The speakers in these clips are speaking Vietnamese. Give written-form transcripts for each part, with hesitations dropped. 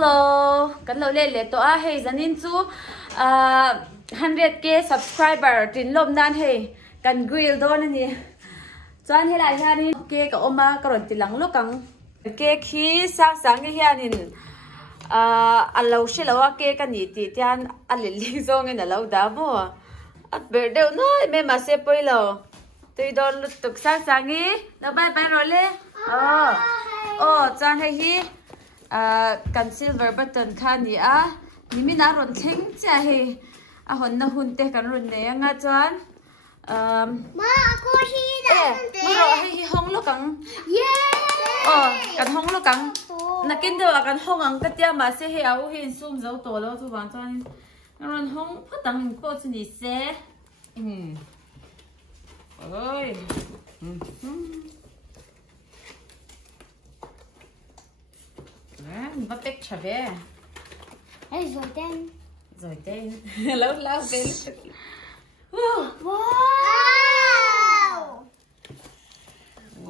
Hello, kan lo le to a hey zanin chu 100k subscriber tin lom nan hey kan grill don ani chuan helai hianin ke ka oma karon tilang lokang ke khi sang hi hianin alo shelawa ke kan ni ti tian alili zong in alo da bo at berde noi me ma se poilo tui don lutuk sang hi na bye bye role chuan hi kan silver button khan ni a nimi na ron theng cha he a hon na hun te kan ron ne anga chuan ma ko hi da ma ro hi hong lo kang kan hong lo kang na kin do kan hong ang ka tia ma se he au hin sum zo to lo chu wang chuan ron hong phatang ko chu ni se oi bắt tết chả về. Rồi tên. Lâu tên.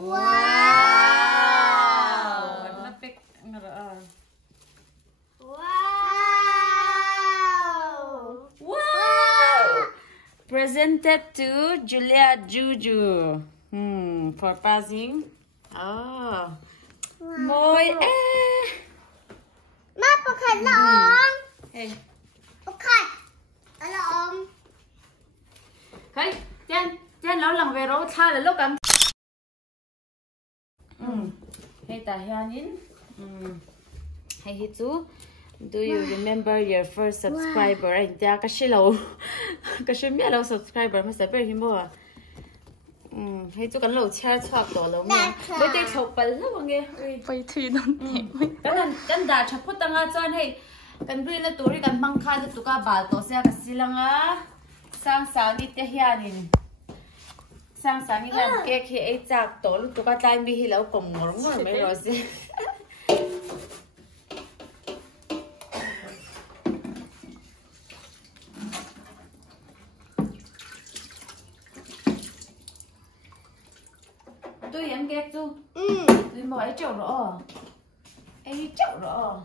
Wow. Bắt tết Wow. Presented to Julia Juju. For passing. Môi má bọc hạt lỏng bọc hạt lỏng thấy chen lâu lần về rồi tha là lúc cầm hay ta hianin hay hi chú do you remember your first subscriber anh ta cái gì lâu subscriber mà sẽ về hiếm à hay chú cần lâu cha chọc tổ lâu mà với tay chọc bẩn lắm mọi người phải thì nó kan da chaput tanga chuan hei kan green na turi kan mangkha da tuka bal to se ka silanga sang ni te hianin sang ni lan cake hi ei chak to lu tuka tlai mi hi lo kom ngor mai ro se tôi ăn cake chu tôi mua ấy chậu rồi ấy chậu rồi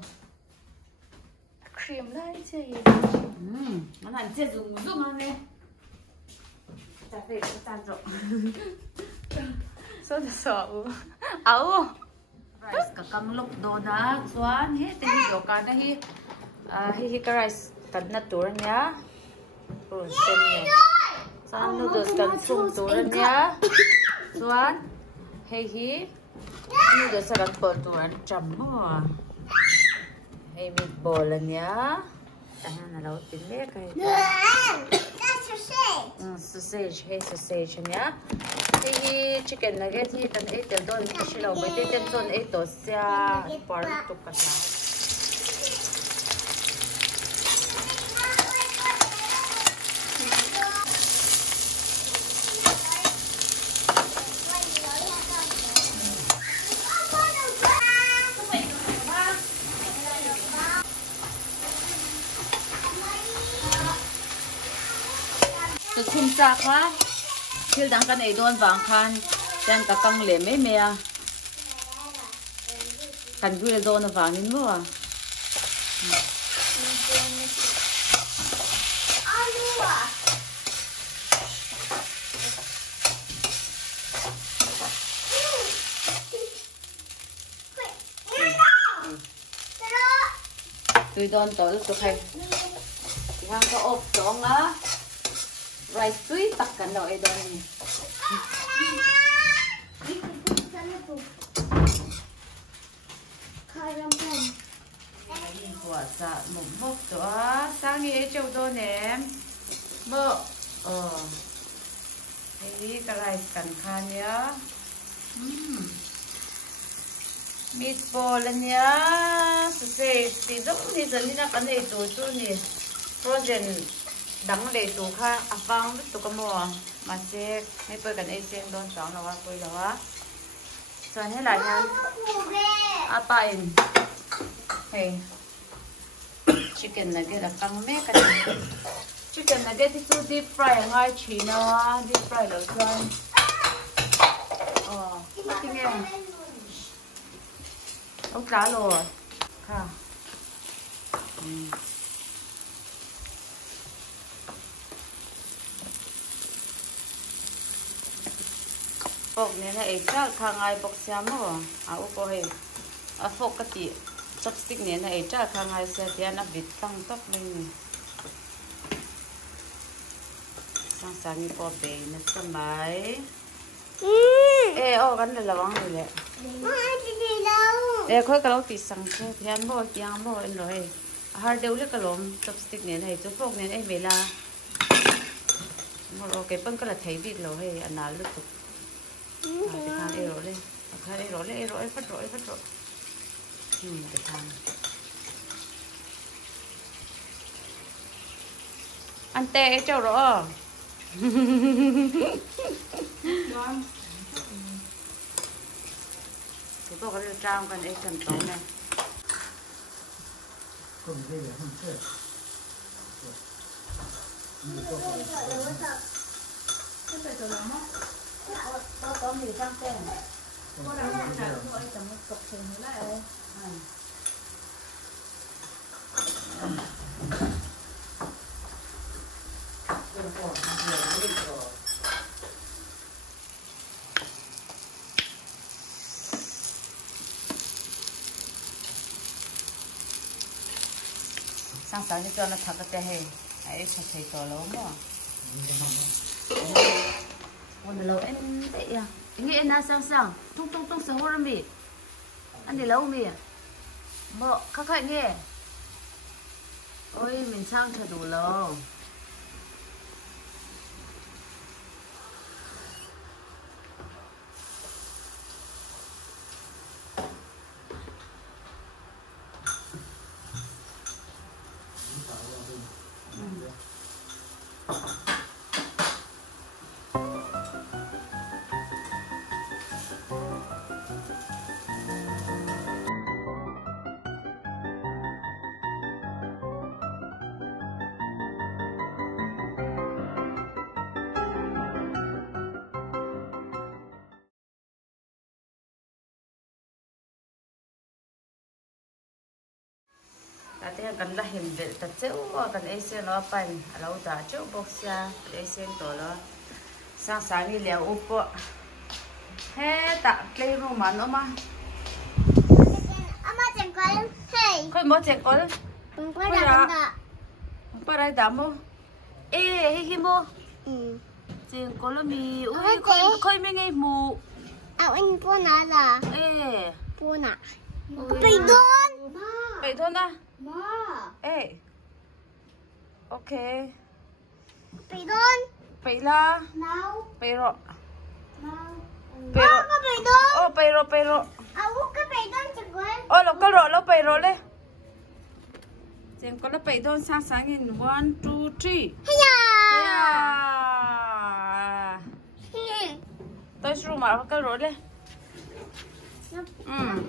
cream này chứ nó làm chết dùng không nè chả về nó tan rộng sao được sợ áo rice cả căng lúc đó đã xoan hết thì đồ cá đây hi cái rice cần nát tour nhá rồi xem nè xoan noodles cần sung tour nhá xoan hi noodles cần bột tour chấm mà hey meatball nhá tahan na law tin le kai sausage hey sausage nhá hey chicken nugget hi kan e tel don shi law be te ten ton e to sia par to ka sa chum cha kha thil dang kan ei don wang khan ten ka kang le me me a kan grill don wang in mo tôi don to lu to khai hang ka op dong á rice tui tak kan lo e don ni quả dạ một bốc đó sang đi châu đô nè bơ cái rice cần khan nhá meatball lên nhá sausage thì giống như giờ như là cái này tủ tu nè frozen đắng để tủ kha vang biết tủ cái mùa mà sẽ mấy bữa gần đây xem đón sáng là qua quay là quá rồi hết lại nha apa in hey chicken nugget là căng mấy cái chicken nugget thì chú deep fry ngay chỉ nó deep fry được rồi cái nghe ông cá rồiค่ะ bọc này là ấy chắc khang ai bọc xem mà áo có hay phô cái gì chopstick này là ấy chắc khang ai sẽ thì anh vịt tăng tốc lên sang sáng như có bé nó sẽ máy cái này là vắng rồi đấy khơi cái lâu thì sang xe thì anh bỏ tiếng bỏ anh rồi hai đều lấy cái lồng chopstick này này chú phô này về là mà cái bưng cái là thấy vịt rồi hay anh nào lúc cái thang ấy rồi lên cái ấy rồi phát rồi cái thang ăn tê cháu rõ cái bộ cái trang cần ấy cần tốn này có mì sang tên có đang làm thôi tầm một cục thùng nữa lại sang sáng cho nó thật cái hè ấy thật thấy to lắm mà 오늘 lâu em đấy à nghe em sang sang tung sang hoa mi anh để lâu mi bộ các bạn nghe ôi mình sang thật đủ lâu Ate kan lahim de ta cheu kan esen lo pan alo ta cheu boxia esen to lo sang sang ni leo upo he ta play room ma no ma ama chen con hey khoi mo che kol pa rai da mo hi mo chen kol mi ui khoi mi ngai mu anh po na la po na Vậy thôi na. Ma. Ok. Bị đôn. Bị la. Nào. Bị rồi. Nào. Có bị đôn. Bị rồi. Có bị đôn chẳng quên. Lo bị rồi đấy. Xem có bị đôn sang sáng in 1, 2, 3. Hiya. Tôi sử mà cái rồi đấy.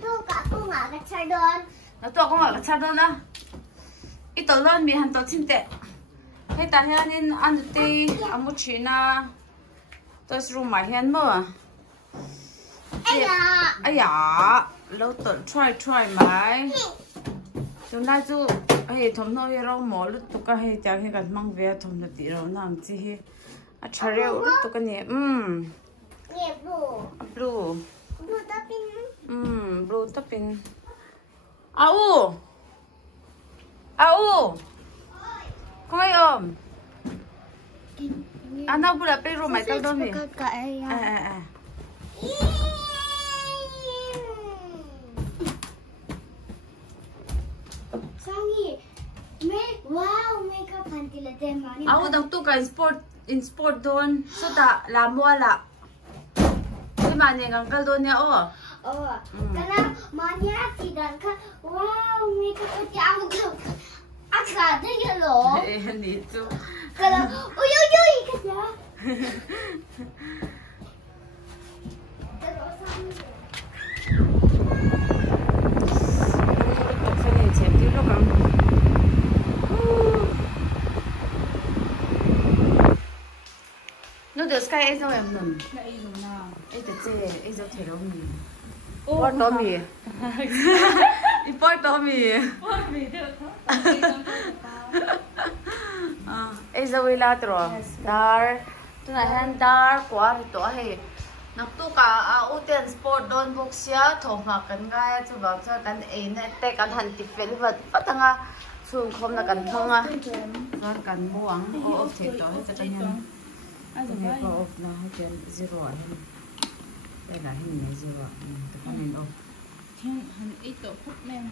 Tôi cả không ngả cái chai đôn. Nó to không phải chặt đâu nè, ít tao lên mi hành tao chín tệ, hay ta hiện nên ăn được tê, ăn một chuyện na, tôi sử dụng máy hiện mà, ai ya, lâu tuần try máy, chúng ta chú, hay thầm nói hay rau mỏ lúc tụi cái hay chẳng hay cần mang về thầm được tí rồi làm gì hết, à chả rêu lúc tụi cái nhẹ, blue topping. Au, không ai ôm. Anh đâu bữa bây rồi mày tao đâu nè. Sangi, wow, makeup panty là tem mà. Au đâu tu cái sport don, so ta làm mua là. Cái mà này ngang cái don nha ô. Karena mania tidak kan, wow, makeup panty aku tu, aku ada ya loh. Ni tu. Kalau, ikat ya. Nó được sky ấy sao em nằm? Ấy được chơi, ấy sao thể đâu mì? Con đó mì. Import to mi. Ê giờ đi la rồi. Dar. Tôi nói hắn dar quá thì tôi hay. Nắp tu cả ưu tiên sport don box xia thổ mà cần gai cho vào cho cần ấy này tê cần hành tịch về vật phát thằng à xuống không là cần thông à rồi cần buông ô thiệt cho hết cho nhân này có ốp nó hết chuyện zero hết đây là hình này zero tôi không nên ốp Thiên hành ít tổ phút men.